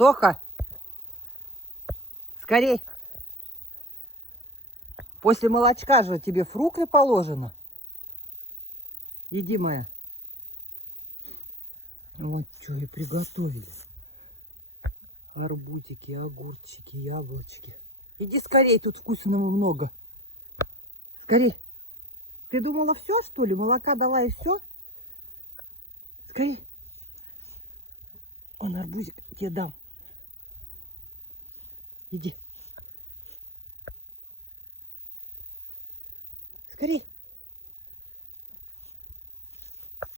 Соха, скорей. После молочка же тебе фрукты положено. Иди, моя. Вот что и приготовили. Арбузики, огурчики, яблочки. Иди скорей, тут вкусного много. Скорей. Ты думала все, что ли? Молока дала и все? Скорей. Он арбузик тебе дам. Иди. Скорей.